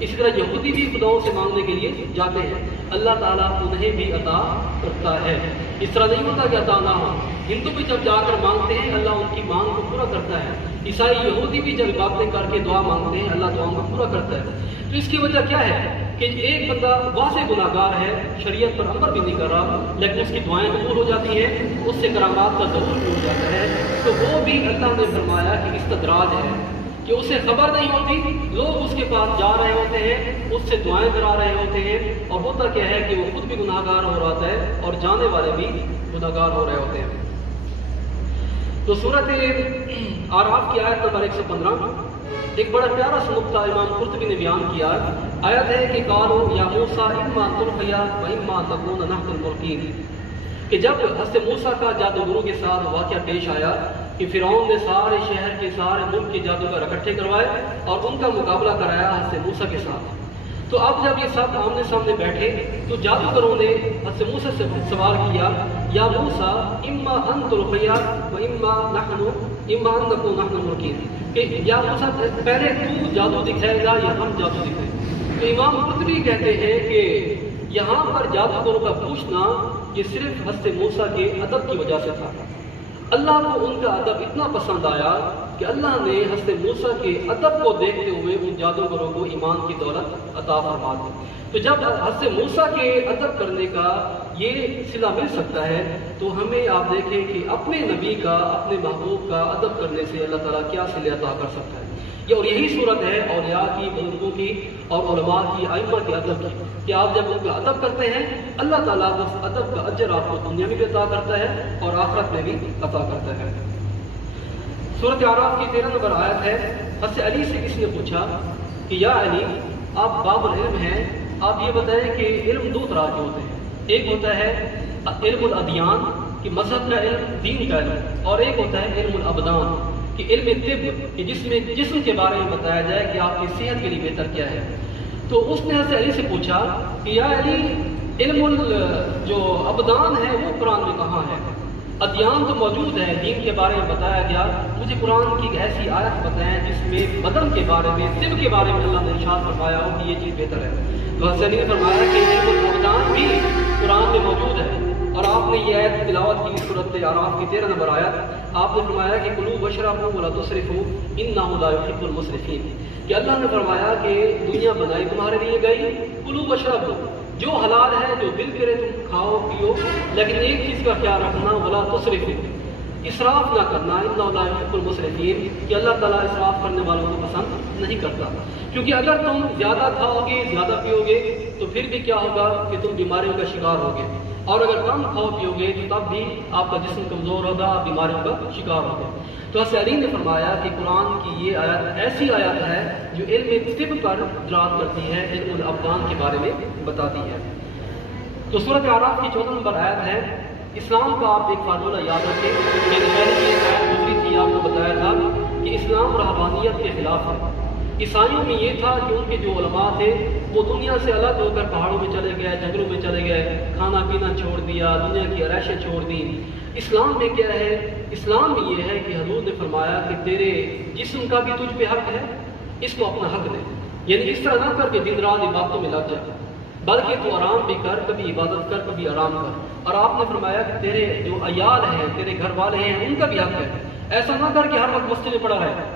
اسی طرح یہودی بھی خداؤں سے مانگنے کے لیے جاتے ہیں، اللہ تعالیٰ انہیں بھی عطا کرتا ہے۔ اس طرح نہیں ہوتا کہ عطا نہ ہو، ہندو بھی جب جا کر مانگتے ہیں اللہ ان کی مانگ کو پورا کرتا ہے، عیسائی یہودی بھی جب عبادتیں کر کے دعا مانگتے ہیں اللہ دعاؤں کو پورا کرتا ہے۔ تو اس کی وجہ کیا ہے کہ ایک بندہ واضح گناہ گار ہے، شریعت پر عمل بھی نہیں کر رہا، لیکن اس کی دعائیں قبول ہو جاتی ہیں، اس سے کرامات کا ظہور بھی ہو جاتا ہے، تو وہ بھی اللہ نے فرمایا کہ استدراج ہے، کہ اسے خبر نہیں ہوتی، لوگ اس کے پاس جا رہے ہوتے ہیں، اس سے دعائیں کرا رہے ہوتے ہیں، اور ہوتا کیا ہے کہ وہ خود بھی گناہ گار ہو رہا ہے اور جانے والے بھی گناہ گار ہو رہے ہوتے ہیں۔ تو سورۃ اعراف کی آیت نمبر 115 ایک بڑا پیارا سا نقطہ امام قرطبی نے بیان کیا، آیت ہے کہ قالوا یا موسیٰ اما تلقی و اما نکون نحن الملقین، کہ جب حضرت موسیٰ کا جادوگروں کے ساتھ واقعہ پیش آیا کہ فرعون نے سارے شہر کے سارے ملک کے جادوگر اکٹھے کروائے اور ان کا مقابلہ کرایا حضرت موسیٰ کے ساتھ، تو اب جب یہ سب آمنے سامنے بیٹھے تو جادوگروں نے حضرت موسیٰ سے سوال کیا، یا موسیٰ اما ان تلقی و اما ان نکون نحن الملقین، کہ یا موسیٰ پہلے تو جادو دکھائے گا یا ہم جادو دکھائیں۔ تو امام قرطبی کہتے ہیں کہ یہاں پر جادوگروں کا پوچھنا یہ صرف حضرت موسیٰ کے ادب کی وجہ سے تھا، اللہ کو ان کا ادب اتنا پسند آیا کہ اللہ نے حضرت موسیٰ کے ادب کو دیکھتے ہوئے ان جادوگروں کو ایمان کی دولت عطا فرما دی۔ تو جب حضرت موسیٰ کے ادب کرنے کا یہ صلہ مل سکتا ہے تو ہمیں آپ دیکھیں کہ اپنے نبی کا اپنے محبوب کا ادب کرنے سے اللہ تعالیٰ کیا صلہ عطا کر سکتا ہے۔ اور یہی صورت ہے اولیاء کی، بزرگوں کی اور علماء کی، ائمہ کے ادب کی، کہ آپ جب ان کا ادب کرتے ہیں اللہ تعالیٰ اس ادب کا اجر آپ کو دنیا میں بھی عطا کرتا ہے اور آخرت میں بھی عطا کرتا ہے۔ سورۃ اعراف کی 13 نمبر آیت ہے، حضرت علی سے کسی نے پوچھا کہ یا علی آپ باب العلم ہیں، آپ یہ بتائیں کہ علم دو طرح کے ہوتے ہیں، ایک ہوتا ہے علم الادیان کہ مذہب کا علم، دین کا علم، اور ایک ہوتا ہے علم الابدان کہ علم طب کہ جس میں جسم کے بارے میں بتایا جائے کہ آپ کی صحت کے لیے بہتر کیا ہے۔ تو اس نے حضرت علی سے پوچھا کہ یا علی علم جو ابدان ہے وہ قرآن میں کہاں ہے؟ ادیان تو موجود ہے، دین کے بارے میں بتایا گیا، مجھے قرآن کی ایک ایسی آیت بتائیں جس میں بدن کے بارے میں، طب کے بارے میں اللہ نے ارشاد فرمایا ہو کہ یہ چیز بہتر ہے۔ تو حضرت علی نے فرمایا کہ علم الابدان بھی قرآن میں موجود ہے، اور آپ نے یہ آیت تلاوت کی سورۃ اعراف کی 13 نمبر آیت، آپ نے فرمایا کہ کلوا واشربوا ولا تسرفوا انہ لا يحب المسرفین، کہ اللہ نے فرمایا کہ دنیا بنائی تمہارے لیے گئی، کلوا واشربوا جو حلال ہے، جو دل کرے تم کھاؤ پیو، لیکن ایک چیز کا خیال رکھنا ولا تسرفوا، اسراف نہ کرنا، انہ لا يحب المسرفین، کہ اللہ تعالیٰ اسراف کرنے والوں کو پسند نہیں کرتا، کیونکہ اگر تم زیادہ کھاؤ گے زیادہ پیو گے تو پھر بھی کیا ہوگا کہ تم بیماریوں کا شکار ہوگے، اور اگر کم کھاؤ پیو گے تو تب بھی آپ کا جسم کمزور ہوگا، آپ بیماریوں کا شکار ہوگا۔ تو حضرت علی نے فرمایا کہ قرآن کی یہ آیت ایسی آیت ہے جو علم طب پر دلالت کرتی ہے، علم الابدان کے بارے میں بتاتی ہے۔ تو سورۃ اعراف کی 14 نمبر آیت ہے، اسلام کا آپ ایک فارمولہ یاد رکھیں، میں نے پہلے کی ایک آیت گزری تھی آپ کو بتایا تھا کہ اسلام رہبانیت کے خلاف ہے۔ عیسائیوں میں یہ تھا کہ ان کے جو علماء تھے وہ دنیا سے الگ ہو کر پہاڑوں میں چلے گئے، جنگلوں میں چلے گئے، کھانا پینا چھوڑ دیا، دنیا کی عرائشیں چھوڑ دی۔ اسلام میں کیا ہے؟ اسلام میں یہ ہے کہ حضور نے فرمایا کہ تیرے جسم کا بھی تجھ پہ حق ہے، اس کو اپنا حق دے، یعنی اس طرح نہ کر کے دن رات عبادتوں میں لگ جا، بلکہ تو آرام بھی کر، کبھی عبادت کر کبھی آرام کر۔ اور آپ نے فرمایا کہ تیرے جو عیال ہیں، تیرے گھر والے ہیں، ان کا بھی حق ہے، ایسا نہ کر کے ہر وقت مسجد میں پڑا رہے،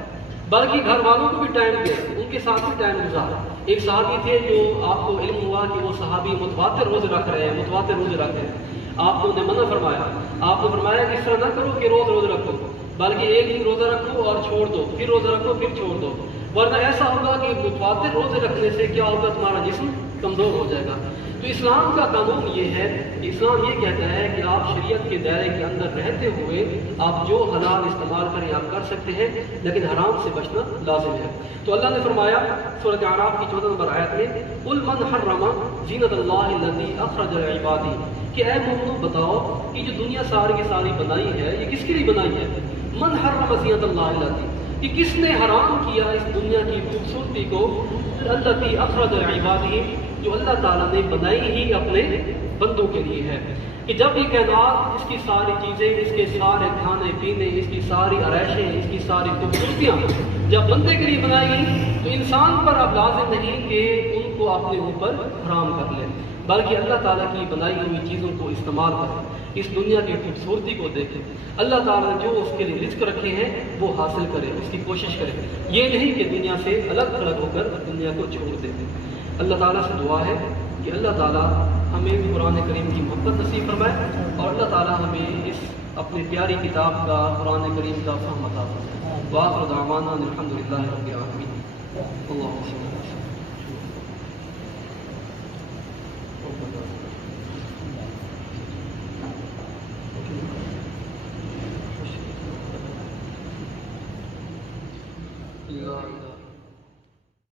بلکہ گھر والوں کو بھی ٹائم دے، ان کے ساتھ بھی ٹائم گزار۔ ایک صحابی تھے جو آپ کو علم ہوا کہ وہ صحابی متواتر روزے رکھ رہے ہیں، متواتر روزے رکھ رہے ہیں، آپ کو انہیں منع فرمایا، آپ نے فرمایا کہ اس طرح نہ کرو کہ روز روزے رکھو، بلکہ ایک دن روزہ رکھو اور چھوڑ دو، پھر روزہ رکھو پھر چھوڑ دو، ورنہ ایسا ہوگا کہ متواتر روزے رکھنے سے کیا ہوگا، تمہارا جسم کمزور ہو جائے گا۔ تو اسلام کا قانون یہ ہے کہ اسلام یہ کہتا ہے کہ آپ شریعت کے دائرے کے اندر رہتے ہوئے آپ جو حلال استعمال کریں آپ کر سکتے ہیں، لیکن حرام سے بچنا لازم ہے۔ تو اللہ نے فرمایا سورۃ اعراف کی 14 نمبر آیت میں، قل من حرم زینۃ اللہ التی اخرج لعبادہ، کہ اے مومنو بتاؤ کہ جو دنیا ساری کی ساری بنائی ہے یہ کس کے لیے بنائی ہے؟ من حرم زینۃ اللہ التی، کہ کس نے حرام کیا اس دنیا کی خوبصورتی کو، التی اخرج لعبادہ، جو اللہ تعالیٰ نے بنائی ہی اپنے بندوں کے لیے ہے، کہ جب یہ کائنات، اس کی ساری چیزیں، اس کے سارے کھانے پینے، اس کی ساری عرائشیں، اس کی ساری خوبصورتیاں جب بندے کے لیے بنائی گئی تو انسان پر اب لازم نہیں کہ ان کو اپنے اوپر حرام کر لے، بلکہ اللہ تعالیٰ کی بنائی ہوئی چیزوں کو استعمال کرے، اس دنیا کی خوبصورتی کو دیکھے، اللہ تعالیٰ نے جو اس کے لیے رزق رکھے ہیں وہ حاصل کرے، اس کی کوشش کرے، یہ نہیں کہ دنیا سے الگ تھلگ ہو کر دنیا کو چھوڑ دے۔ اللہ تعالیٰ سے دعا ہے کہ اللہ تعالیٰ ہمیں قرآن کریم کی محبت نصیب فرمائے، اور اللہ تعالیٰ ہمیں اس اپنی پیاری کتاب کا، قرآن کریم کا فہم عطا فرمائے۔ وآخر دعوانا الحمد للہ رب العالمین۔ اللہم صل علی سیدنا محمد۔